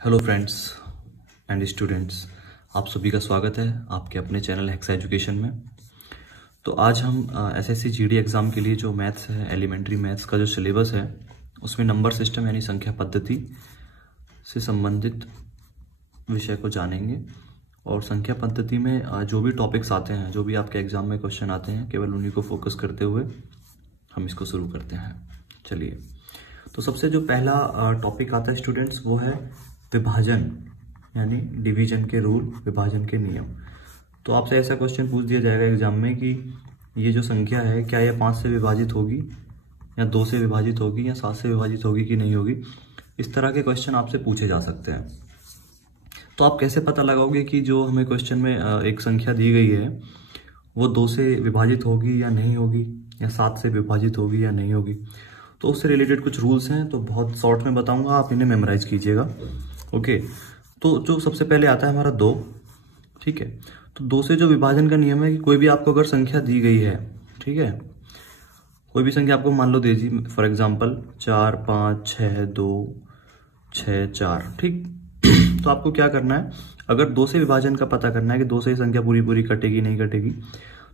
Hello friends and students, आप सभी का स्वागत है आपके अपने चैनल हेक्सा एजुकेशन में। तो आज हम एसएससी जीडी एग्ज़ाम के लिए जो मैथ्स है, एलिमेंट्री मैथ्स का जो सिलेबस है, उसमें नंबर सिस्टम यानी संख्या पद्धति से संबंधित विषय को जानेंगे। और संख्या पद्धति में जो भी टॉपिक्स आते हैं, जो भी आपके एग्ज़ाम में क्वेश्चन आते हैं, केवल उन्हीं को फोकस करते हुए हम इसको शुरू करते हैं। चलिए, तो सबसे जो पहला टॉपिक आता है स्टूडेंट्स, वो है विभाजन यानी डिवीजन के रूल, विभाजन के नियम। तो आपसे ऐसा क्वेश्चन पूछ दिया जाएगा एग्जाम में कि ये जो संख्या है, क्या ये 5 से विभाजित होगी या 2 से विभाजित होगी या 7 से विभाजित होगी कि नहीं होगी। इस तरह के क्वेश्चन आपसे पूछे जा सकते हैं। तो आप कैसे पता लगाओगे कि जो हमें क्वेश्चन में एक संख्या दी गई है वो 2 से विभाजित होगी या नहीं होगी, या 7 से विभाजित होगी या नहीं होगी। तो उससे रिलेटेड कुछ रूल्स हैं, तो बहुत शॉर्ट में बताऊंगा, आप इन्हें मेमोराइज कीजिएगा। ओके, तो जो सबसे पहले आता है हमारा 2, ठीक है। तो 2 से जो विभाजन का नियम है कि कोई भी आपको अगर संख्या दी गई है, ठीक है, कोई भी संख्या आपको मान लो दे दी, फॉर एग्जांपल 4 5 6 2 6 4, ठीक। तो आपको क्या करना है, अगर 2 से विभाजन का पता करना है कि 2 से संख्या पूरी पूरी कटेगी नहीं कटेगी,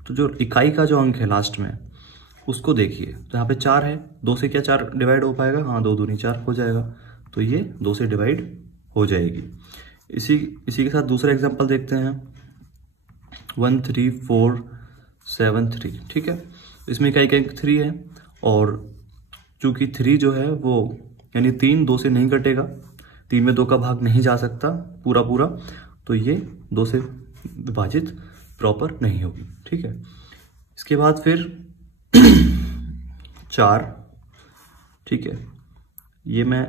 तो जो इकाई का जो अंक है लास्ट में उसको देखिए। तो यहाँ पे 4 है, 2 से क्या 4 डिवाइड हो पाएगा? हाँ, 2 दूनी 4 हो जाएगा, तो ये 2 से डिवाइड हो जाएगी। इसी के साथ दूसरा एग्जांपल देखते हैं, 1 3 4 7 3, ठीक है। इसमें इकाई का अंक 3 है, और चूंकि 3 जो है वो यानी 3 2 से नहीं कटेगा, 3 में 2 का भाग नहीं जा सकता पूरा पूरा, तो ये 2 से विभाजित प्रॉपर नहीं होगी, ठीक है। इसके बाद फिर 4, ठीक है। ये मैं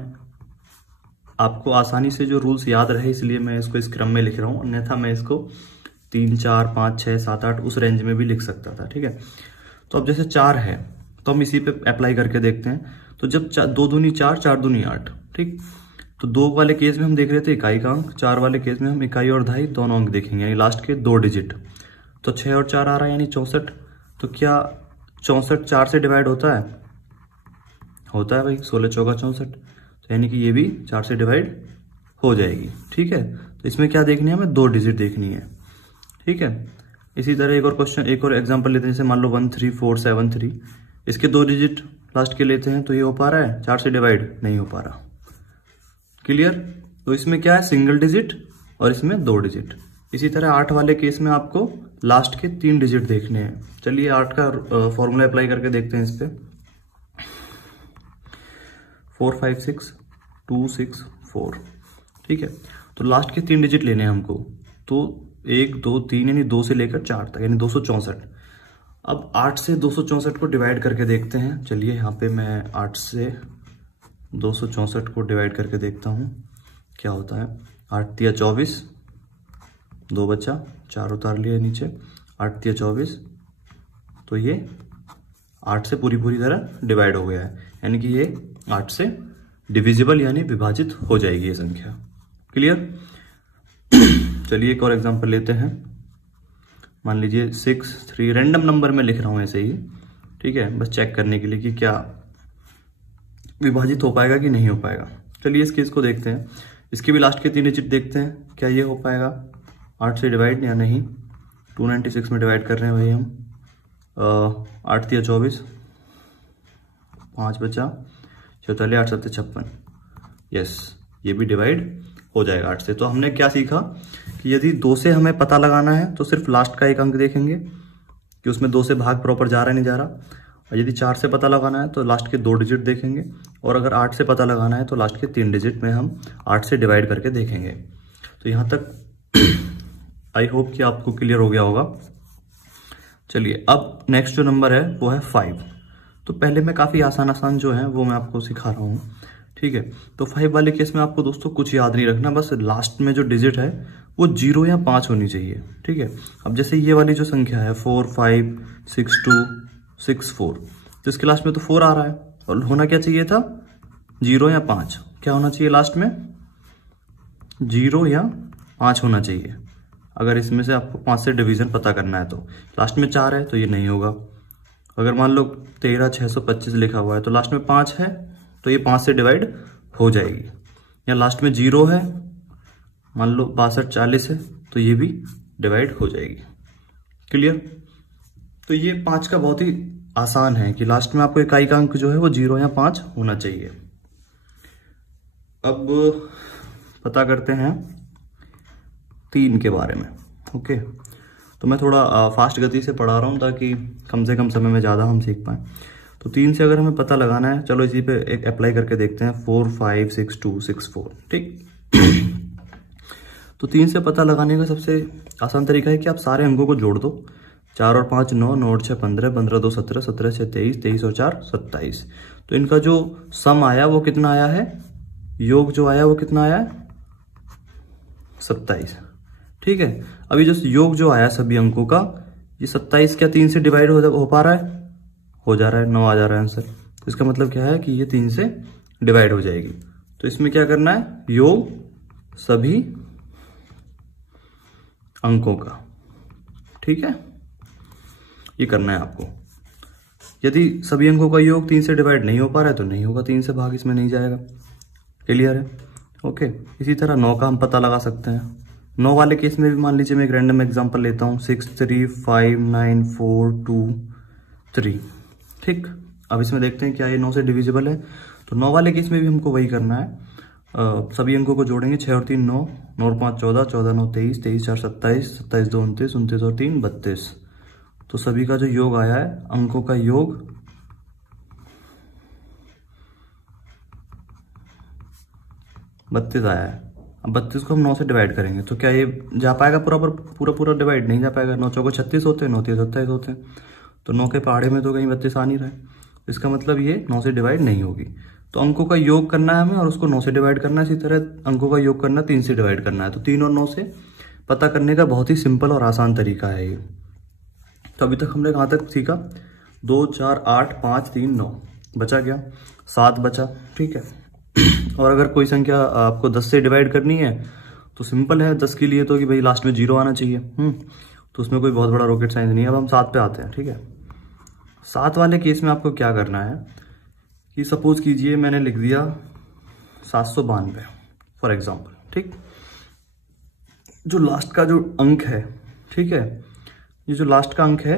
आपको आसानी से जो रूल्स याद रहे इसलिए मैं इसको इस क्रम में लिख रहा हूं, अन्यथा मैं इसको 3 4 5 6 7 8 उस रेंज में भी लिख सकता था, ठीक है। तो अब जैसे 4 है तो हम इसी पे अप्लाई करके देखते हैं। तो जब 2 दूनी 4 4 दूनी 8, ठीक। तो 2 वाले केस में हम देख रहे थे इकाई का अंक, 4 वाले केस में हम इकाई और दहाई दोनों अंक देखेंगे, यानी लास्ट के 2 डिजिट। तो 6 और 4 आ रहा है यानी 64। तो क्या 64 4 से डिवाइड होता है? होता है भाई, 16 चौका 64, तो यानी कि ये भी 4 से डिवाइड हो जाएगी, ठीक है। तो इसमें क्या देखनी है, हमें 2 डिजिट देखनी है, ठीक है। इसी तरह एक और क्वेश्चन, एक और एग्जांपल लेते हैं, जैसे मान लो 1 3 4 7 3, इसके 2 डिजिट लास्ट के लेते हैं, तो ये हो पा रहा है? 4 से डिवाइड नहीं हो पा रहा, क्लियर। तो इसमें क्या है, सिंगल डिजिट, और इसमें 2 डिजिट। इसी तरह 8 वाले केस में आपको लास्ट के 3 डिजिट देखने हैं। चलिए 8 का फॉर्मूला अप्लाई करके देखते हैं इस पे। 4 5 6 2 6 4, ठीक है। तो लास्ट के 3 डिजिट लेने हैं हमको, तो 1 2 3 यानी 2 से लेकर 4 तक, यानी 264। अब 8 से 264 को डिवाइड करके देखते हैं। चलिए यहाँ पे मैं 8 से 264 को डिवाइड करके देखता हूँ क्या होता है। 8 तिया 24, 2 बचा, 4 उतार लिया नीचे, 8 तिया 24, तो ये 8 से पूरी तरह डिवाइड हो गया है, यानी कि ये 8 से डिविजिबल यानी विभाजित हो जाएगी ये संख्या, क्लियर। चलिए एक और एग्जांपल लेते हैं, मान लीजिए 6 3, रैंडम नंबर में लिख रहा हूं ऐसे ही, ठीक है, बस चेक करने के लिए कि क्या विभाजित हो पाएगा कि नहीं हो पाएगा। चलिए इस केस को देखते हैं, इसके भी लास्ट के 3 डिजिट देखते हैं, क्या ये हो पाएगा 8 से डिवाइड या नहीं। 296 में डिवाइड कर रहे हैं भाई हम, 8 तिया 24, 5 बचा, 44 8 7 56, यस, ये भी डिवाइड हो जाएगा 8 से। तो हमने क्या सीखा कि यदि 2 से हमें पता लगाना है तो सिर्फ लास्ट का एक अंक देखेंगे कि उसमें 2 से भाग प्रॉपर जा रहा है नहीं जा रहा, और यदि 4 से पता लगाना है तो लास्ट के 2 डिजिट देखेंगे, और अगर 8 से पता लगाना है तो लास्ट के 3 डिजिट में हम 8 से डिवाइड करके देखेंगे। तो यहाँ तक आई होप कि आपको क्लियर हो गया होगा। चलिए अब नेक्स्ट जो नंबर है वो है 5। तो पहले मैं काफ़ी आसान जो है वो मैं आपको सिखा रहा हूँ, ठीक है। तो 5 वाले केस में आपको दोस्तों कुछ याद नहीं रखना, बस लास्ट में जो डिजिट है वो 0 या 5 होनी चाहिए, ठीक है। अब जैसे ये वाली जो संख्या है 4 5 6 2 6 4, तो इसके लास्ट में तो 4 आ रहा है, और होना क्या चाहिए था, 0 या 5। क्या होना चाहिए लास्ट में, 0 या 5 होना चाहिए। अगर इसमें से आपको 5 से डिवीजन पता करना है तो लास्ट में 4 है तो ये नहीं होगा। अगर मान लो 13 625 लिखा हुआ है तो लास्ट में 5 है तो ये 5 से डिवाइड हो जाएगी, या लास्ट में 0 है मान लो 62 40 है तो ये भी डिवाइड हो जाएगी। क्लियर? तो ये 5 का बहुत ही आसान है कि लास्ट में आपको इकाई का अंक जो है वो 0 या 5 होना चाहिए। अब पता करते हैं 3 के बारे में। ओके, तो मैं थोड़ा फास्ट गति से पढ़ा रहा हूँ ताकि कम से कम समय में ज़्यादा हम सीख पाएँ। तो 3 से अगर हमें पता लगाना है, चलो इसी पे एक अप्लाई करके देखते हैं। 4 5 6 2 6 4। ठीक तो 3 से पता लगाने का सबसे आसान तरीका है कि आप सारे अंकों को जोड़ दो। 4 और 5 9, 9 और 6 15, 15 2 17, 17 6 23, 23 और 4 27। तो इनका जो सम आया वो कितना आया है, योग जो आया वो कितना आया है, 27। ठीक है, अभी जो योग जो आया सभी अंकों का, ये 27 क्या 3 से डिवाइड हो पा रहा है, हो जा रहा है, 9 आ जा रहा है आंसर। तो इसका मतलब क्या है कि ये 3 से डिवाइड हो जाएगी। तो इसमें क्या करना है, योग सभी अंकों का। ठीक है, ये करना है आपको। यदि सभी अंकों का योग 3 से डिवाइड नहीं हो पा रहा है तो नहीं होगा, 3 से भाग इसमें नहीं जाएगा। क्लियर है? ओके, इसी तरह 9 का हम पता लगा सकते हैं। 9 वाले केस में भी मान लीजिए मैं एक रैंडम एग्जांपल लेता हूँ, 6 3 5 9 4 2 3। ठीक, अब इसमें देखते हैं क्या ये 9 से डिविजिबल है। तो 9 वाले केस में भी हमको वही करना है, सभी अंकों को जोड़ेंगे। 6 और 3 9, 9 और 5 14, 14 9 23, 23 4 27, 27 2 29, 29 और 3 32। तो सभी का जो योग आया है, अंकों का योग 32 आया है। अब 32 को हम 9 से डिवाइड करेंगे तो क्या ये जा पाएगा पूरा डिवाइड? नहीं जा पाएगा। 9 चौको 36 होते हैं, 9 3 27 होते हैं। तो 9 के पहाड़े में तो कहीं 32 आ नहीं रहा है। इसका मतलब ये 9 से डिवाइड नहीं होगी। तो अंकों का योग करना है हमें और उसको 9 से डिवाइड करना है। इसी तरह अंकों का योग करना 3 से डिवाइड करना है। तो 3 और 9 से पता करने का बहुत ही सिंपल और आसान तरीका है ये। तो अभी तक हमने कहाँ तक सीखा, 2 4 8 5 3 9, बचा क्या, 7 बचा। ठीक है, और अगर कोई संख्या आपको 10 से डिवाइड करनी है तो सिंपल है 10 के लिए तो कि भाई लास्ट में 0 आना चाहिए। तो उसमें कोई बहुत बड़ा रॉकेट साइंस नहीं है। अब हम 7 पे आते हैं। ठीक है, 7 वाले केस में आपको क्या करना है कि सपोज कीजिए मैंने लिख दिया 792 फॉर एग्जाम्पल। ठीक, जो लास्ट का जो अंक है, ठीक है, ये जो लास्ट का अंक है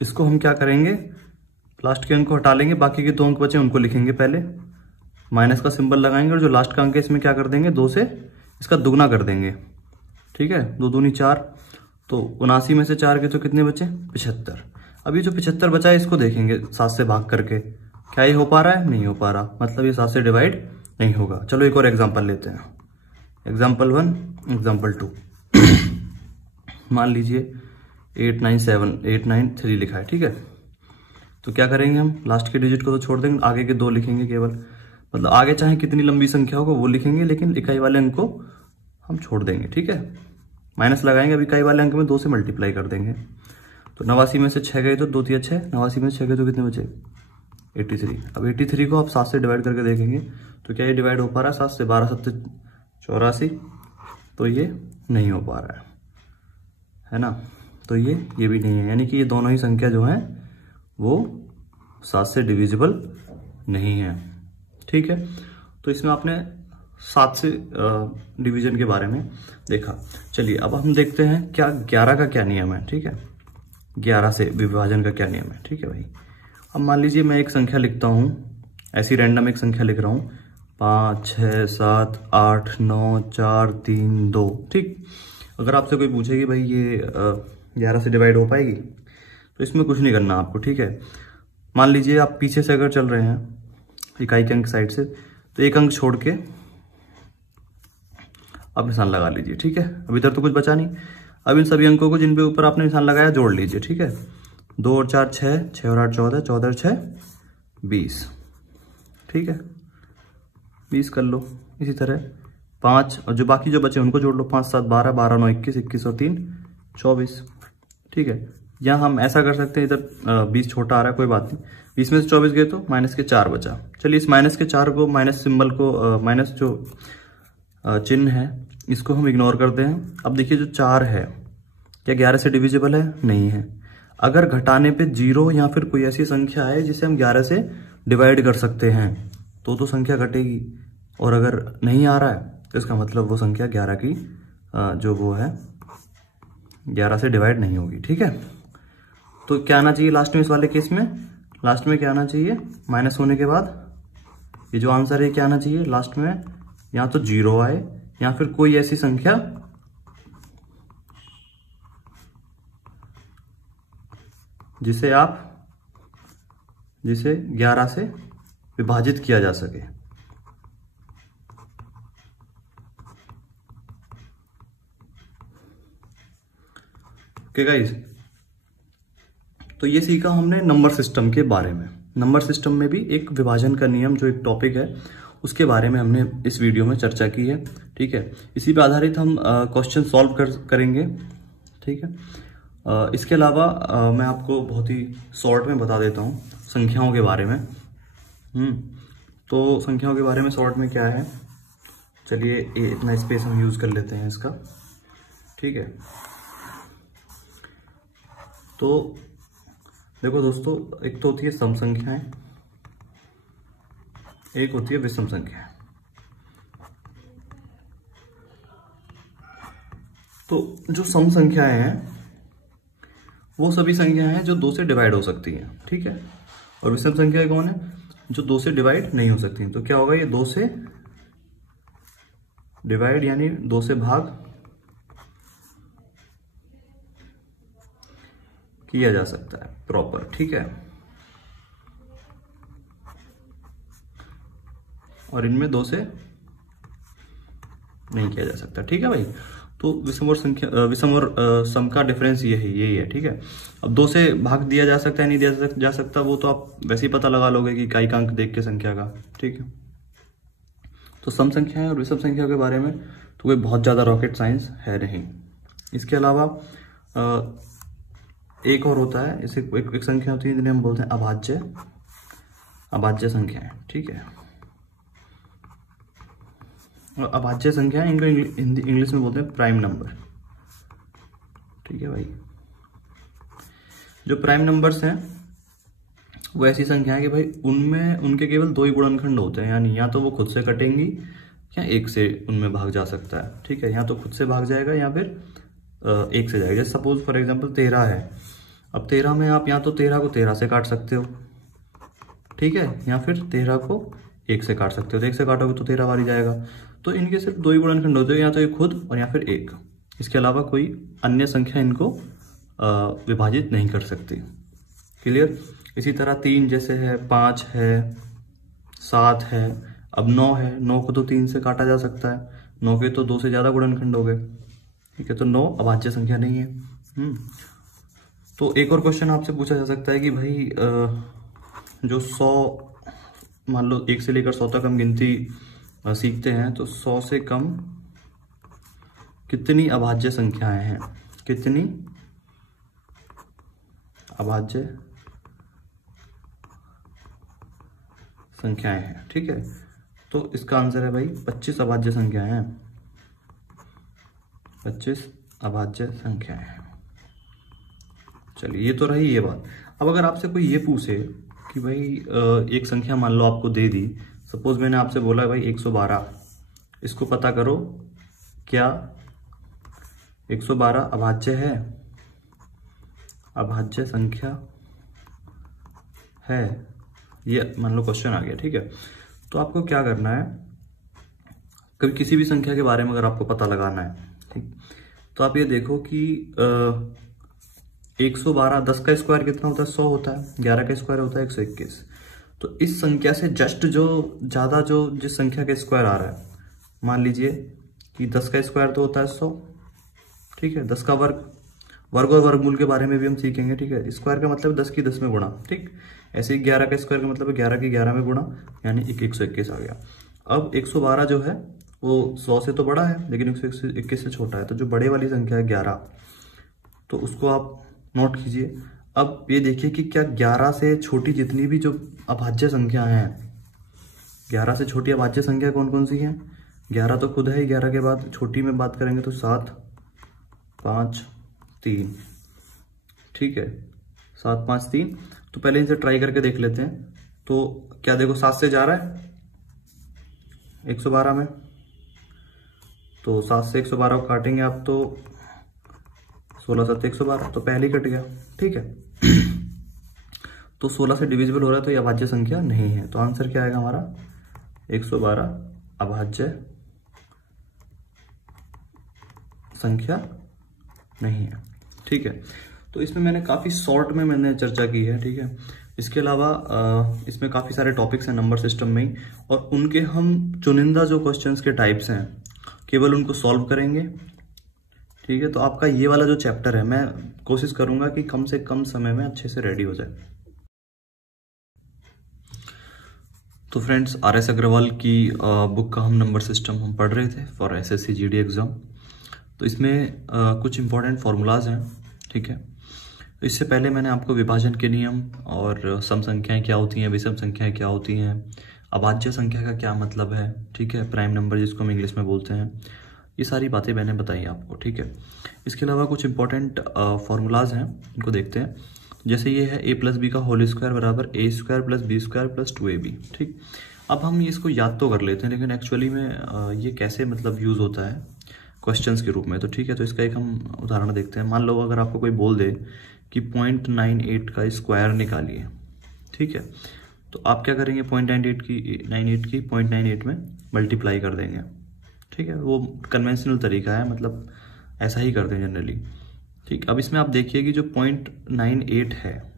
इसको हम क्या करेंगे, लास्ट के अंक को हटा लेंगे, बाकी के 2 अंक बचे उनको लिखेंगे पहले, माइनस का सिंबल लगाएंगे और जो लास्ट का अंक है इसमें क्या कर देंगे, 2 से इसका दुगना कर देंगे। ठीक है, 2 दूनी 4, तो 79 में से 4 के तो कितने बचे, 75। अभी जो 75 बचा है इसको देखेंगे 7 से भाग करके, क्या ये हो पा रहा है, नहीं हो पा रहा, मतलब ये 7 से डिवाइड नहीं होगा। चलो एक और एग्जाम्पल लेते हैं, एग्जाम्पल 1 एग्जाम्पल 2। मान लीजिए 893 लिखा है। ठीक है, तो क्या करेंगे हम, लास्ट के डिजिट को तो छोड़ देंगे, आगे के 2 लिखेंगे केवल, मतलब आगे चाहे कितनी लंबी संख्या हो वो लिखेंगे, लेकिन इकाई वाले अंक को हम छोड़ देंगे। ठीक है, माइनस लगाएंगे, अब इकाई वाले अंक में 2 से मल्टीप्लाई कर देंगे। तो 89 में से 6 गए तो 2 3 6, 89 में से 6 गए तो कितने बचे, 83। अब 83 को आप 7 से डिवाइड करके देखेंगे तो क्या ये डिवाइड हो पा रहा है, 7 से, 12 7 84, तो ये नहीं हो पा रहा है ना। तो ये भी नहीं है, यानी कि ये दोनों ही संख्या जो है वो 7 से डिविजिबल नहीं है। ठीक है, तो इसमें आपने 7 से डिवीजन के बारे में देखा। चलिए अब हम देखते हैं क्या 11 का क्या नियम है। ठीक है, 11 से विभाजन का क्या नियम है। ठीक है भाई, अब मान लीजिए मैं एक संख्या लिखता हूँ, ऐसी रैंडम एक संख्या लिख रहा हूँ, 5 6 7 8 9 4 3 2। ठीक, अगर आपसे कोई पूछे कि भाई ये 11 से डिवाइड हो पाएगी, तो इसमें कुछ नहीं करना आपको। ठीक है, मान लीजिए आप पीछे से अगर चल रहे हैं इकाई के अंक साइड से, तो एक अंक छोड़ के आप निशान लगा लीजिए। ठीक है, अभी तक तो कुछ बचा नहीं। अब इन सभी अंकों को जिन पे ऊपर आपने निशान लगाया जोड़ लीजिए। ठीक है, 2 और 4 6, 6 और 8 14, 14 और 6 20। ठीक है, 20 कर लो। इसी तरह 5 और जो बाकी जो बचे उनको जोड़ लो, 5 7 12, 12 9 21, 21 और 3 24। ठीक है, यहाँ हम ऐसा कर सकते हैं, इधर 20 छोटा आ रहा है, कोई बात नहीं, 20 में से 24 गए तो माइनस के 4 बचा। चलिए इस माइनस के 4 को, माइनस सिंबल को, माइनस जो चिन्ह है इसको हम इग्नोर करते हैं। अब देखिए जो 4 है क्या 11 से डिविजिबल है, नहीं है। अगर घटाने पे 0 या फिर कोई ऐसी संख्या है जिसे हम 11 से डिवाइड कर सकते हैं तो संख्या घटेगी, और अगर नहीं आ रहा है तो इसका मतलब वो संख्या 11 की जो वो है 11 से डिवाइड नहीं होगी। ठीक है, तो क्या आना चाहिए लास्ट में इस वाले केस में? लास्ट में क्या आना चाहिए? माइनस होने के बाद ये जो आंसर है क्या आना चाहिए लास्ट में? या तो 0 आए या फिर कोई ऐसी संख्या जिसे 11 से विभाजित किया जा सके। ओके गाइस, तो ये सीखा हमने नंबर सिस्टम के बारे में। नंबर सिस्टम में भी एक विभाजन का नियम जो एक टॉपिक है उसके बारे में हमने इस वीडियो में चर्चा की है। ठीक है, इसी पर आधारित हम क्वेश्चन सॉल्व करेंगे। ठीक है, इसके अलावा मैं आपको बहुत ही शॉर्ट में बता देता हूँ संख्याओं के बारे में। तो संख्याओं के बारे में शॉर्ट में क्या है, चलिए इतना स्पेस हम यूज कर लेते हैं इसका। ठीक है, तो देखो दोस्तों, एक तो होती है सम संख्याएं, एक होती है विषम संख्याएं। तो जो सम संख्याएं हैं वो सभी संख्याएं हैं जो 2 से डिवाइड हो सकती हैं। ठीक है, और विषम संख्याएं कौन है? जो 2 से डिवाइड नहीं हो सकती। तो क्या होगा, ये 2 से डिवाइड यानी 2 से भाग किया जा सकता है प्रॉपर। ठीक है, और इनमें 2 से नहीं किया जा सकता। ठीक है भाई, तो विषम और सम का डिफरेंस यही है। ठीक है, अब 2 से भाग दिया जा सकता है नहीं दिया जा सकता, वो तो आप वैसे ही पता लगा लोगे कि इकाई का अंक देख के संख्या का। ठीक है, तो सम संख्याएं और विषम संख्या के बारे में तो कोई बहुत ज्यादा रॉकेट साइंस है नहीं। इसके अलावा एक और होता है, इसे एक संख्या होती है जिन्हें हम बोलते हैं अभाज्य संख्याएं। ठीक है, अभाज्य संख्या इनको इंग्लिश में बोलते हैं प्राइम नंबर। ठीक है भाई, जो प्राइम नंबर्स हैं वो ऐसी संख्या है कि भाई उनमें उनके केवल 2 ही गुणनखंड होते हैं, यानी या तो वो खुद से कटेंगी या 1 से उनमें भाग जा सकता है। ठीक है, या तो खुद से भाग जाएगा या फिर 1 से जाएगा। जैसे सपोज फॉर एग्जांपल 13 है, अब 13 में आप या तो 13 को 13 से काट सकते हो, ठीक है, या फिर 13 को 1 से काट सकते हो। तो 1 से काटोगे तो 13 बार ही जाएगा। तो इनके सिर्फ 2 ही गुणनखंड होते हैं, या तो ये खुद और या फिर 1। इसके अलावा कोई अन्य संख्या इनको विभाजित नहीं कर सकती। क्लियर? इसी तरह 3 जैसे है, 5 है, 7 है, अब 9 है। 9 को तो 3 से काटा जा सकता है, 9 के तो 2 से ज्यादा गुणनखंड हो गए। ठीक है, तो 9 अभाज्य संख्या नहीं है। तो एक और क्वेश्चन आपसे पूछा जा सकता है कि भाई जो 100, मान लो 1 से लेकर 100 तक हम गिनती सीखते हैं, तो 100 से कम कितनी अभाज्य संख्याएं हैं? कितनी अभाज्य संख्याएं हैं? ठीक है, तो इसका आंसर है भाई 25 अभाज्य संख्याएं हैं। 25 अभाज्य संख्याएं हैं। चलिए, ये तो रही ये बात। अब अगर आपसे कोई ये पूछे कि भाई एक संख्या मान लो आपको दे दी, सपोज मैंने आपसे बोला भाई 112, इसको पता करो क्या 112 अभाज्य है, अभाज्य संख्या है, ये मान लो क्वेश्चन आ गया। ठीक है, तो आपको क्या करना है, कभी किसी भी संख्या के बारे में अगर आपको पता लगाना है, ठीक, तो आप ये देखो कि 112, 10 का स्क्वायर कितना होता है? 100 होता है। 11 का स्क्वायर होता है 121। तो इस संख्या से जस्ट जो ज्यादा जो जिस संख्या का स्क्वायर आ रहा है, मान लीजिए कि 10 का स्क्वायर तो होता है 100, ठीक है, 10 का वर्ग और वर्गमूल के बारे में भी हम सीखेंगे। ठीक है, स्क्वायर का मतलब 10 की 10 में गुणा। ठीक, ऐसे ही 11 का स्क्वायर का मतलब 11 की 11 में गुणा, यानी 121 आ गया। अब 112 जो है वो 100 से तो बड़ा है लेकिन 121 से छोटा है, तो जो बड़े वाली संख्या है 11, तो उसको आप नोट कीजिए। अब ये देखिए कि क्या 11 से छोटी जितनी भी जो अभाज्य संख्या हैं, 11 से छोटी अभाज्य संख्या कौन कौन सी है? 11 तो खुद है, 11 के बाद छोटी में बात करेंगे तो 7, 5, 3। ठीक है, 7, 5, 3। तो पहले इनसे ट्राई करके देख लेते हैं। तो क्या देखो 7 से जा रहा है 112 में, तो 7 से 112 को काटेंगे आप तो 16 7 112, तो पहले ही कट गया। ठीक है, तो 16 से डिविजिबल हो रहा है तो ये अभाज्य संख्या नहीं है। तो आंसर क्या आएगा हमारा 112 अभाज्य संख्या नहीं है। ठीक है, तो इसमें मैंने काफ़ी शॉर्ट में मैंने चर्चा की है। ठीक है, इसके अलावा इसमें काफ़ी सारे टॉपिक्स हैं नंबर सिस्टम में ही, और उनके हम चुनिंदा जो क्वेश्चंस के टाइप्स हैं केवल उनको सॉल्व करेंगे। ठीक है, तो आपका ये वाला जो चैप्टर है मैं कोशिश करूंगा कि कम से कम समय में अच्छे से रेडी हो जाए। तो फ्रेंड्स, RS अग्रवाल की बुक का हम नंबर सिस्टम हम पढ़ रहे थे फॉर SSC GD एग्ज़ाम। तो इसमें कुछ इंपॉर्टेंट फार्मूलाज हैं। ठीक है, तो इससे पहले मैंने आपको विभाजन के नियम और सम संख्याएं क्या होती हैं, विषम संख्याएं क्या होती हैं, अभाज्य संख्या का क्या मतलब है, ठीक है, प्राइम नंबर जिसको हम इंग्लिश में बोलते हैं, ये सारी बातें मैंने बताई आपको। ठीक है, इसके अलावा कुछ इंपॉर्टेंट फार्मूलाज हैं, इनको देखते हैं। जैसे ये है a + b का होल स्क्वायर बराबर a² + b² + 2ab। ठीक, अब हम इसको याद तो कर लेते हैं, लेकिन एक्चुअली में ये कैसे मतलब यूज़ होता है क्वेश्चंस के रूप में। तो ठीक है, तो इसका एक हम उदाहरण देखते हैं। मान लो अगर आपको कोई बोल दे कि 0.98 का स्क्वायर निकालिए। ठीक है, तो आप क्या करेंगे, 0.98 की 0.98 में मल्टीप्लाई कर देंगे। ठीक है, वो कन्वेंशनल तरीका है, मतलब ऐसा ही करते हैं जनरली। ठीक, अब इसमें आप देखिए कि जो 0.98 है,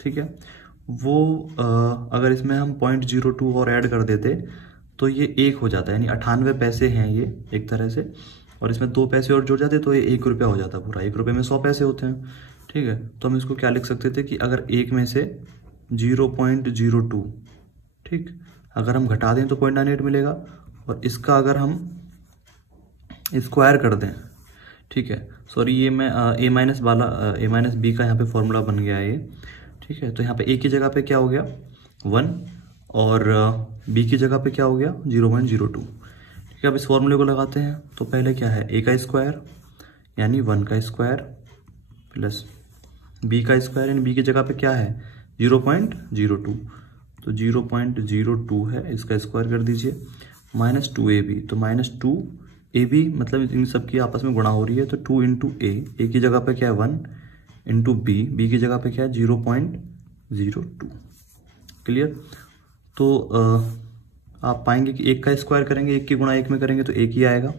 ठीक है, वो अगर इसमें हम 0.02 और ऐड कर देते तो ये 1 हो जाता है, यानी 98 पैसे हैं ये एक तरह से, और इसमें 2 पैसे और जुड़ जाते तो ये 1 रुपया हो जाता पूरा। 1 रुपये में 100 पैसे होते हैं। ठीक है, तो हम इसको क्या लिख सकते थे कि अगर 1 में से 0.02, ठीक, अगर हम घटा दें तो 0.98 मिलेगा, और इसका अगर हम स्क्वायर कर दें, ठीक है, सॉरी ये मैं a - b का यहाँ पे फॉर्मूला बन गया है ये। ठीक है, तो यहाँ पे a की जगह पे क्या हो गया 1, और b की जगह पे क्या हो गया 0.02। ठीक है, अब इस फॉर्मूले को लगाते हैं तो पहले क्या है a का स्क्वायर यानी 1 का स्क्वायर प्लस b का स्क्वायर यानी b की जगह पे क्या है 0.02, तो 0.02 है, इसका स्क्वायर कर दीजिए, माइनस 2ab, तो माइनस 2ab मतलब इन सब की आपस में गुणा हो रही है, तो 2 इंटू a की जगह पे क्या है 1 इंटू b की जगह पे क्या है 0.02। क्लियर? तो आप पाएंगे कि 1 का स्क्वायर करेंगे, 1 की गुणा 1 में करेंगे तो 1 ही आएगा,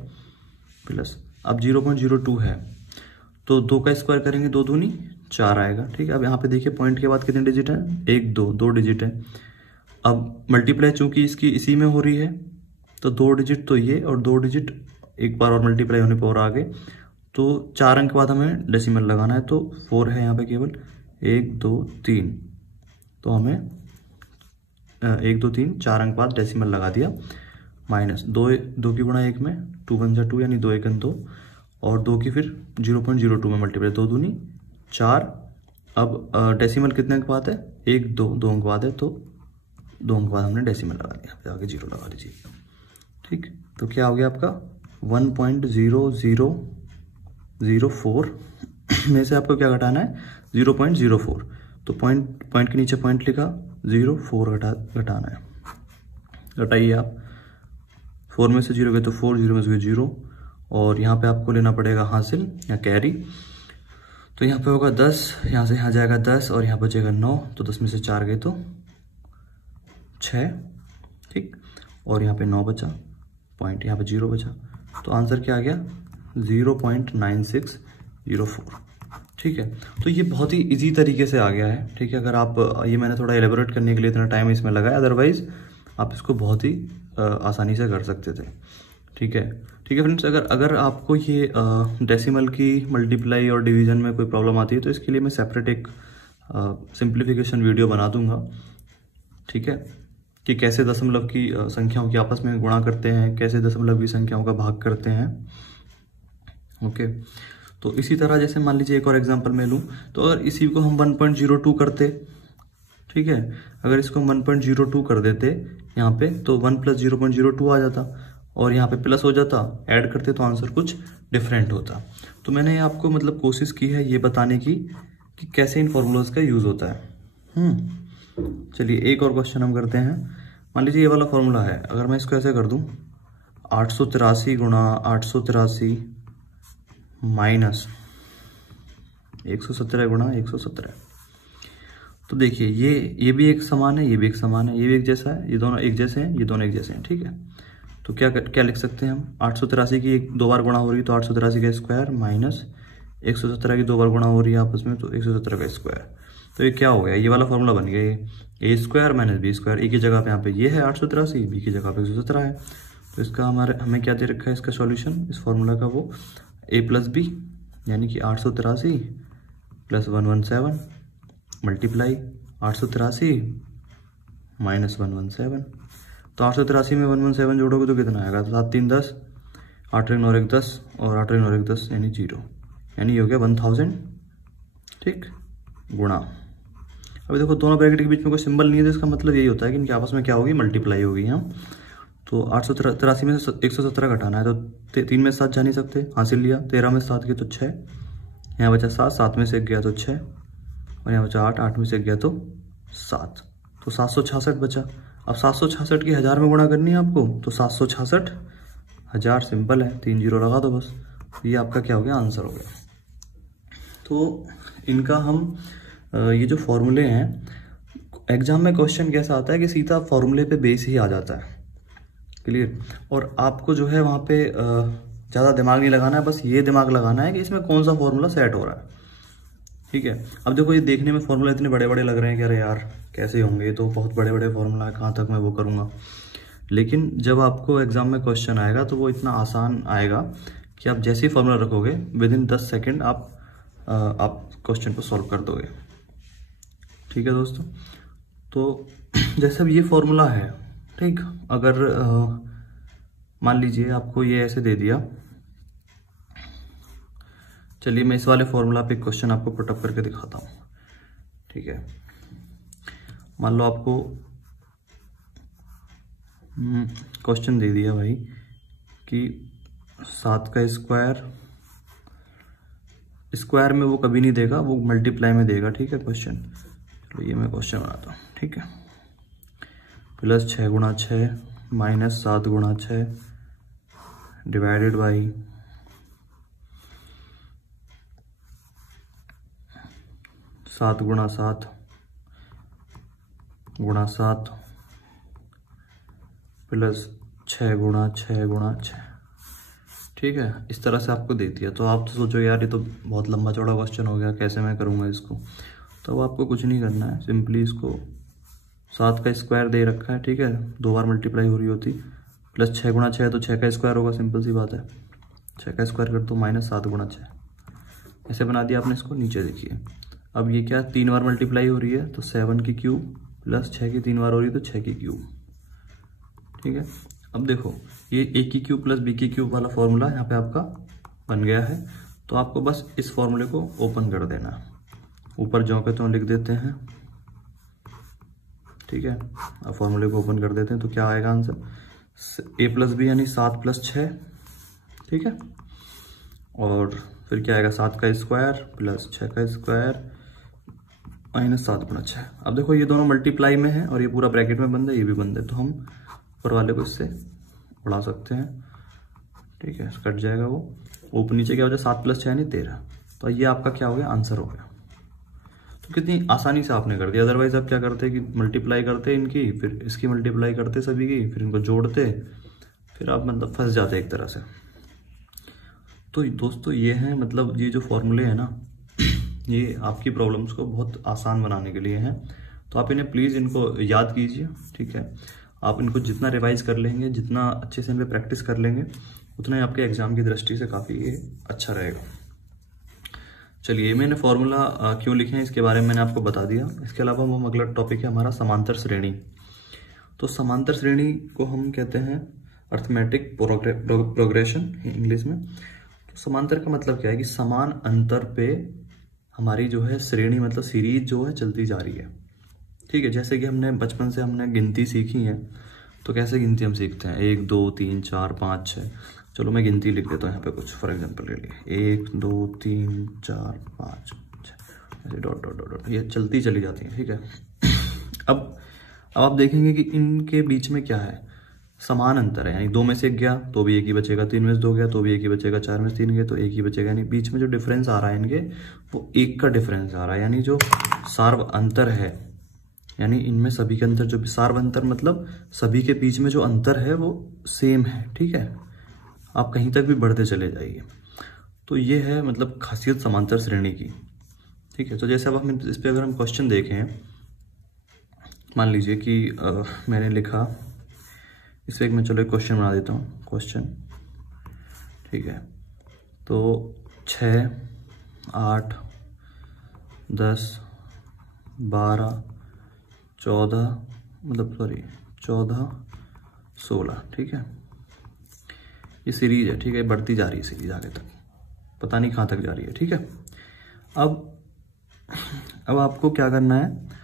प्लस अब 0.02 है तो 2 का स्क्वायर करेंगे 2 दूनी 4 आएगा। ठीक है, अब यहाँ पे देखिए पॉइंट के बाद कितने डिजिट हैं 1 2 2 डिजिट है। अब मल्टीप्लाई चूंकि इसकी इसी में हो रही है तो 2 डिजिट तो ये और 2 डिजिट एक बार और मल्टीप्लाई होने पर और आगे, तो 4 अंक बाद हमें डेसिमल लगाना है, तो 4 है यहाँ पे केवल 1 2 3, तो हमें 1 2 3 4 अंक बाद डेसिमल लगा दिया, माइनस 2 की गुणा 1 में 2 1 जा 2 यानी 2 1 2, और 2 की फिर 0.02 में मल्टीप्लाई 2 दूनी 4। अब डेसिमल कितने अंक बाद है 1 2 2 अंक बाद है, तो 2 अंक बाद हमने डेसिमल लगा दिया, आगे 0 लगा दीजिए। ठीक, तो क्या हो गया आपका 1.0004 में से आपको क्या घटाना है 0.04, तो पॉइंट के नीचे पॉइंट लिखा 0.4 घटाना है। घटाइए आप, 4 में से 0 गए तो 4, 0 में से गए 0, और यहाँ पे आपको लेना पड़ेगा हासिल या कैरी, तो यहाँ पे होगा 10, यहाँ से यहाँ जाएगा 10 और यहाँ बचेगा 9, तो 10 में से 4 गए तो 6। ठीक, और यहाँ पे 9 बचा, पॉइंट यहाँ पे 0 बचा, तो आंसर क्या आ गया 0.9604। ठीक है, तो ये बहुत ही इजी तरीके से आ गया है। ठीक है, अगर आप ये मैंने थोड़ा एलेबोरेट करने के लिए इतना टाइम इसमें लगाया, अदरवाइज आप इसको बहुत ही आसानी से कर सकते थे। ठीक है, ठीक है फ्रेंड्स, अगर आपको ये डेसिमल की मल्टीप्लाई और डिवीजन में कोई प्रॉब्लम आती है तो इसके लिए मैं सेपरेट एक सिंप्लीफिकेशन वीडियो बना दूंगा। ठीक है, कि कैसे दशमलव की संख्याओं की आपस में गुणा करते हैं, कैसे दशमलव की संख्याओं का भाग करते हैं। ओके, तो इसी तरह जैसे मान लीजिए एक और एग्जांपल मैं लूँ, तो अगर इसी को हम 1.02 करते, ठीक है, अगर इसको 1.02 कर देते यहाँ पे तो 1 + 0.02 आ जाता, और यहाँ पे प्लस हो जाता, ऐड करते तो आंसर कुछ डिफरेंट होता। तो मैंने आपको मतलब कोशिश की है ये बताने की कि कैसे इन फॉर्मूलाज का यूज होता है। चलिए एक और क्वेश्चन हम करते हैं। मान लीजिए ये वाला फॉर्मूला है, अगर मैं इसको ऐसे कर दूं 883 गुणा 883 माइनस 117 गुणा 117। तो देखिए ये भी एक समान है, ये भी एक समान है, ये भी एक जैसा है, ये दोनों एक जैसे हैं, ये दोनों एक जैसे हैं, ठीक है। तो क्या लिख सकते हैं हम, 883 की दो बार गुणा हो रही है तो 883 का स्क्वायर माइनस 117 की दो बार गुणा हो रही है आपस में तो 117 का स्क्वायर। तो ये क्या हो गया, ये वाला फॉर्मूला बन गया, ये स्क्वायर माइनस बी स्क्वायर। ए की जगह पे यहाँ पे ये है 883, बी की जगह पे 117 है। तो इसका हमें क्या दे रखा है इसका सॉल्यूशन, इस फॉर्मूला का, वो a प्लस बी यानी कि 883 प्लस 117 मल्टीप्लाई 883 माइनस 117। तो 883 में 117 जोड़ोगे तो कितना आएगा, 7 3 10, 8 1 9 1 10 और 8 1 9 1 10 यानी 0, यानी ये हो गया 1000, ठीक, गुणा। अभी देखो दोनों ब्रैकेट के बीच में कोई सिंबल नहीं है तो इसका मतलब यही होता है कि इनके आपस में क्या होगी, मल्टीप्लाई होगी। हाँ, तो 883 में से 117 घटाना है तो 3 में 7 जा नहीं सकते, हासिल लिया। 13 में 7 गए तो 6, यहाँ बचा 7, 7 में से 1 गया तो 6 और यहाँ बचा 8, 8 में से 1 गया तो 7, तो 766 बचा। अब 766 की 1000 में गुणा करनी है आपको, तो 766 1000 सिंपल है, 3 जीरो लगा दो बस। ये आपका क्या हो गया, आंसर हो गया। तो इनका हम ये जो फॉर्मूले हैं, एग्जाम में क्वेश्चन कैसा आता है कि सीधा फॉर्मूले पे बेस ही आ जाता है, क्लियर। और आपको जो है वहाँ पे ज़्यादा दिमाग नहीं लगाना है, बस ये दिमाग लगाना है कि इसमें कौन सा फॉर्मूला सेट हो रहा है, ठीक है। अब देखो ये देखने में फॉर्मूला इतने बड़े बड़े लग रहे हैं कि अरे यार कैसे होंगे, तो बहुत बड़े बड़े फॉर्मूला है, कहाँ तक मैं वो करूँगा। लेकिन जब आपको एग्जाम में क्वेश्चन आएगा तो वो इतना आसान आएगा कि आप जैसे ही फॉर्मूला रखोगे विदिन 10 सेकेंड आप क्वेश्चन को सॉल्व कर दोगे, ठीक है दोस्तों। तो जैसे अब ये फॉर्मूला है, ठीक, अगर मान लीजिए आपको ये ऐसे दे दिया, चलिए मैं इस वाले फॉर्मूला पे क्वेश्चन आपको पुटअप करके दिखाता हूँ, ठीक है। मान लो आपको क्वेश्चन दे दिया भाई कि 7 का स्क्वायर में वो कभी नहीं देगा, वो मल्टीप्लाई में देगा, ठीक है क्वेश्चन। चलो ये मैं क्वेश्चन बनाता हूँ, ठीक है। प्लस 6 गुणा 6 माइनस 7 गुणा 6 डिवाइडेड बाई 7 गुणा 7 गुणा 7 प्लस 6 गुणा 6 गुणा 6, ठीक है। इस तरह से आपको दे दिया। तो आप तो सोचो यार ये तो बहुत लंबा चौड़ा क्वेश्चन हो गया, कैसे मैं करूँगा इसको। तो आपको कुछ नहीं करना है, सिंपली इसको 7 का स्क्वायर दे रखा है, ठीक है, 2 बार मल्टीप्लाई हो रही होती, प्लस 6 गुणा 6 तो 6 का स्क्वायर होगा, सिंपल सी बात है। 6 का स्क्वायर कर दो माइनस 7 गुणा 6, ऐसे बना दिया आपने इसको। नीचे देखिए अब ये क्या 3 बार मल्टीप्लाई हो रही है तो 7 की क्यूब प्लस 6 की 3 बार हो रही है तो 6 की क्यूब, ठीक है। अब देखो ये a की क्यूब प्लस b की क्यूब वाला फॉर्मूला यहाँ पे आपका बन गया है। तो आपको बस इस फॉर्मूले को ओपन कर देना, ऊपर जो के तो लिख देते हैं, ठीक है। अब फॉर्मूले को ओपन कर देते हैं तो क्या आएगा आंसर, a प्लस बी यानी 7 प्लस 6, ठीक है। और फिर क्या आएगा 7 का स्क्वायर प्लस 6 का स्क्वायर माइनस 7 गुणा 6। अब देखो ये दोनों मल्टीप्लाई में है और ये पूरा ब्रैकेट में बंद है, ये भी बंद है, तो हम ऊपर वाले को इससे उड़ा सकते हैं, ठीक है, कट जाएगा वो। ऊपर नीचे क्या हो जाए 7 प्लस 6 यानी 13। तो ये आपका क्या हो गया, आंसर हो गया। तो कितनी आसानी से आपने कर दिया। अदरवाइज आप क्या करते कि मल्टीप्लाई करते इनकी, फिर इसकी मल्टीप्लाई करते सभी की, फिर इनको जोड़ते, फिर आप मतलब फंस जाते एक तरह से। तो दोस्तों ये है, मतलब ये जो फॉर्मूले हैं ना, ये आपकी प्रॉब्लम्स को बहुत आसान बनाने के लिए हैं। तो आप इन्हें प्लीज़ इनको याद कीजिए, ठीक है। आप इनको जितना रिवाइज कर लेंगे, जितना अच्छे से इन पर प्रैक्टिस कर लेंगे, उतना ही आपके एग्जाम की दृष्टि से काफ़ी ये अच्छा रहेगा। चलिए मैंने फॉर्मूला क्यों लिखे हैं इसके बारे में मैंने आपको बता दिया। इसके अलावा हम अगला टॉपिक है हमारा समांतर श्रेणी। तो समांतर श्रेणी को हम कहते हैं अर्थमेटिक प्रोग्रेशन इंग्लिश में। तो समांतर का मतलब क्या है कि समान अंतर पे हमारी जो है श्रेणी मतलब सीरीज जो है चलती जा रही है, ठीक है। जैसे कि हमने बचपन से हमने गिनती सीखी है, तो कैसे गिनती हम सीखते हैं 1 2 3 4 5 6। चलो मैं गिनती लिख देता हूँ यहाँ पे कुछ फॉर एग्जांपल के लिए 1 2 3 4 5 6 ऐसे डॉट डॉट डॉट डॉट ये चलती चली जाती है, ठीक है। अब आप देखेंगे कि इनके बीच में क्या है, समान अंतर है, यानी 2 में से 1 गया तो भी 1 ही बचेगा, 3 में से 2 गया तो भी 1 ही बचेगा, 4 में से 3 गए तो 1 ही बचेगा, यानी बीच में जो डिफरेंस आ रहा है इनके वो 1 का डिफरेंस आ रहा है, यानी जो सार्व अंतर है, यानी इनमें सभी के अंतर जो सार्व अंतर मतलब सभी के बीच में जो अंतर है वो सेम है। ठीक है, आप कहीं तक भी बढ़ते चले जाइए। तो ये है मतलब खासियत समांतर श्रेणी की। ठीक है, तो जैसे अब हम इस पे अगर हम क्वेश्चन देखें, मान लीजिए कि मैंने लिखा इसे एक मैं चलो एक क्वेश्चन बना देता हूँ क्वेश्चन। ठीक है, तो 6, 8, 10, 12, 14 मतलब सॉरी 14, 16। ठीक है, ये सीरीज है। ठीक है, बढ़ती जा रही है सीरीज आगे तक, पता नहीं कहाँ तक जा रही है। ठीक है, अब आपको क्या करना है,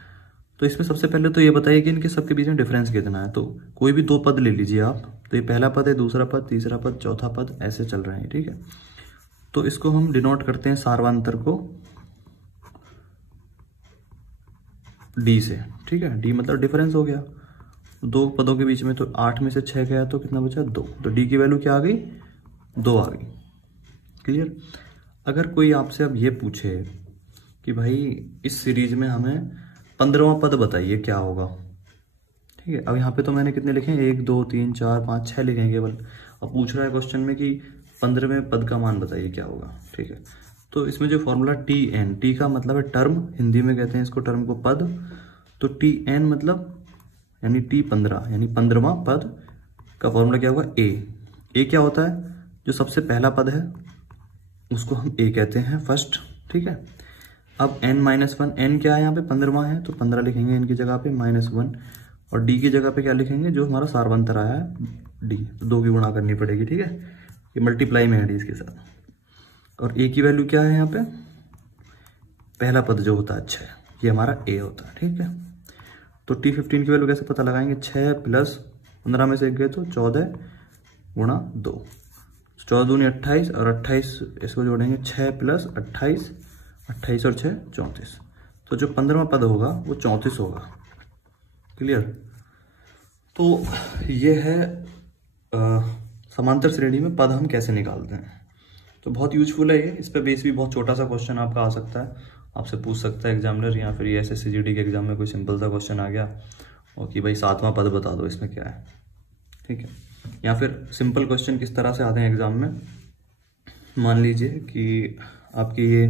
तो इसमें सबसे पहले तो ये बताइए कि इनके सबके बीच में डिफरेंस कितना है। तो कोई भी 2 पद ले लीजिए आप, तो ये पहला पद है, दूसरा पद, तीसरा पद, चौथा पद, ऐसे चल रहे हैं। ठीक है, तो इसको हम डिनोट करते हैं सार्वांतर को डी से। ठीक है, डी मतलब डिफरेंस हो गया 2 पदों के बीच में, तो 8 में से 6 गया तो कितना बचा 2, तो डी की वैल्यू क्या आ गई 2 आ गई। क्लियर। अगर कोई आपसे अब ये पूछे कि भाई इस सीरीज में हमें 15वां पद बताइए क्या होगा। ठीक है, अब यहाँ पे तो मैंने कितने लिखे हैं 1 2 3 4 5 6 लिखे हैं केवल। अब पूछ रहा है क्वेश्चन में कि 15वें पद का मान बताइए क्या होगा। ठीक है, तो इसमें जो फॉर्मूला TN, टी का मतलब है टर्म, हिंदी में कहते हैं इसको टर्म को पद, तो TN मतलब यानी T15 यानी 15वां पद का फॉर्मूला क्या होगा ए क्या होता है, जो सबसे पहला पद है उसको हम ए कहते हैं फर्स्ट। ठीक है, अब n-1, n क्या है यहाँ पे 15वां है, तो 15 लिखेंगे n की जगह पे -1, और d की जगह पे क्या लिखेंगे जो हमारा सार्वंतर आया है d, तो 2 की गुणा करनी पड़ेगी। ठीक है, ये मल्टीप्लाई में है d इसके साथ। और a की वैल्यू क्या है यहाँ पे, पहला पद जो होता है 6, ये हमारा a होता है। ठीक है, तो T15 की वैल्यू कैसे पता लगाएंगे, 6 + 15 में से 1 गए तो 14 गुणा 2, 14 दूनी 28, और 28 इसको जोड़ेंगे 6 + 28, 28 और 6 34, तो जो 15वां पद होगा वो 34 होगा। क्लियर। तो ये है समांतर श्रेणी में पद हम कैसे निकालते हैं, तो बहुत यूजफुल है ये। इस पे बेस भी बहुत छोटा सा क्वेश्चन आपका आ सकता है, आपसे पूछ सकता है एग्जामिनर, या फिर SSCGD के एग्जाम में कोई सिंपल सा क्वेश्चन आ गया और कि भाई 7वां पद बता दो इसमें क्या है। ठीक है, या फिर सिंपल क्वेश्चन किस तरह से आते हैं एग्जाम में, मान लीजिए कि आपकी ये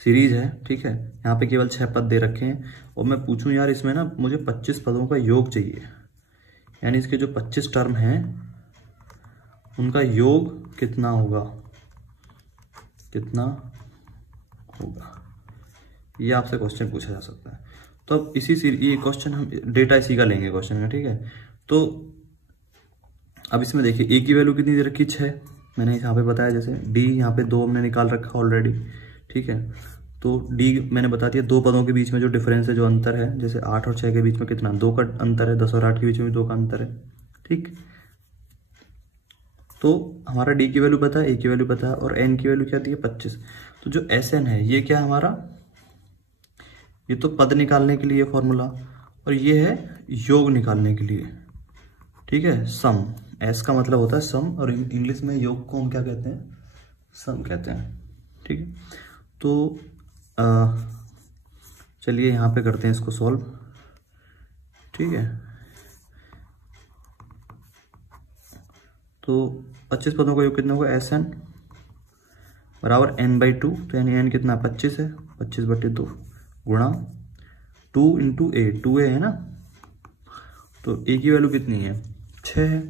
सीरीज है। ठीक है, यहाँ पे केवल 6 पद दे रखे हैं और मैं पूछूं यार इसमें ना मुझे 25 पदों का योग चाहिए, यानी इसके जो 25 टर्म हैं उनका योग कितना होगा, ये आपसे क्वेश्चन पूछा जा सकता है। तो अब ये क्वेश्चन हम डेटा इसी का लेंगे क्वेश्चन का। ठीक है, तो अब इसमें देखिए ए की वैल्यू कितनी दे रखी 6, मैंने यहाँ पे बताया, जैसे डी यहाँ पे 2 हमने निकाल रखा ऑलरेडी। ठीक है, तो डी मैंने बता दिया 2 पदों के बीच में जो डिफरेंस है, जो अंतर है, जैसे 8 और 6 के बीच में कितना 2 का अंतर है, 10 और 8 के बीच में 2 का अंतर है। ठीक, तो हमारा डी की वैल्यू पता है, ए की वैल्यू पता है, और एन की वैल्यू क्या दी है 25। तो जो SN है ये क्या है हमारा, ये तो पद निकालने के लिए फॉर्मूला, और ये है योग निकालने के लिए। ठीक है, सम, एस का मतलब होता है सम, और इंग्लिश में योग को हम क्या कहते हैं, सम कहते हैं। ठीक है, तो चलिए यहाँ पे करते हैं इसको सॉल्व। ठीक है, तो 25 पदों का योग कितना होगा, SN बराबर n/2, तो यानी n कितना 25 है, 25/2 गुणा 2 × a, 2a है ना, तो a की वैल्यू कितनी है 6 है,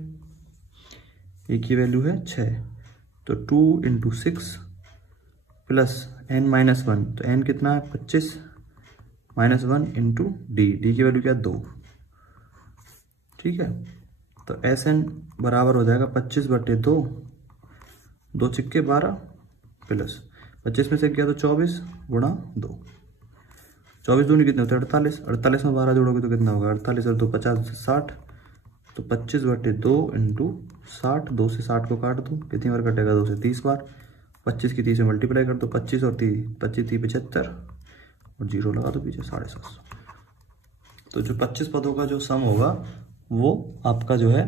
a की वैल्यू है 6, तो 2 × 6 प्लस n-1, तो n कितना है 25 -1 × d की वैल्यू क्या 2। ठीक है, तो SN बराबर हो जाएगा 25/2, 2 × 12 प्लस 25 में से गया तो 24 गुणा 2, 24 दूनी कितने होते हैं 48, 48 में 12 जोड़ोगे तो कितना होगा 48 और 2 50 60, तो 25/2 × 60, 2 से 60 को काट दो, कितनी बार कटेगा 2 से 30 बार, 25 की 30 से मल्टीप्लाई कर दो, 25 और 30, 25 30 75, और 0 लगा दो पीछे 750। तो जो 25 पदों का जो सम होगा वो आपका जो है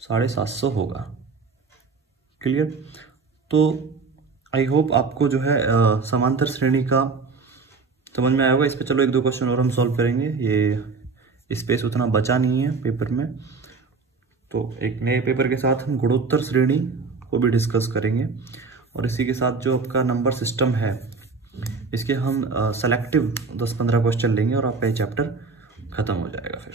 750 होगा। क्लियर? तो आई होप आपको जो है समांतर श्रेणी का समझ में आया होगा। इस पे चलो 1-2 क्वेश्चन और हम सॉल्व करेंगे, ये स्पेस उतना बचा नहीं है पेपर में। तो एक नए पेपर के साथ हम गुणोत्तर श्रेणी को भी डिस्कस करेंगे, और इसी के साथ जो आपका नंबर सिस्टम है इसके हम सेलेक्टिव 10-15 क्वेश्चन लेंगे और आपका ये चैप्टर खत्म हो जाएगा फिर।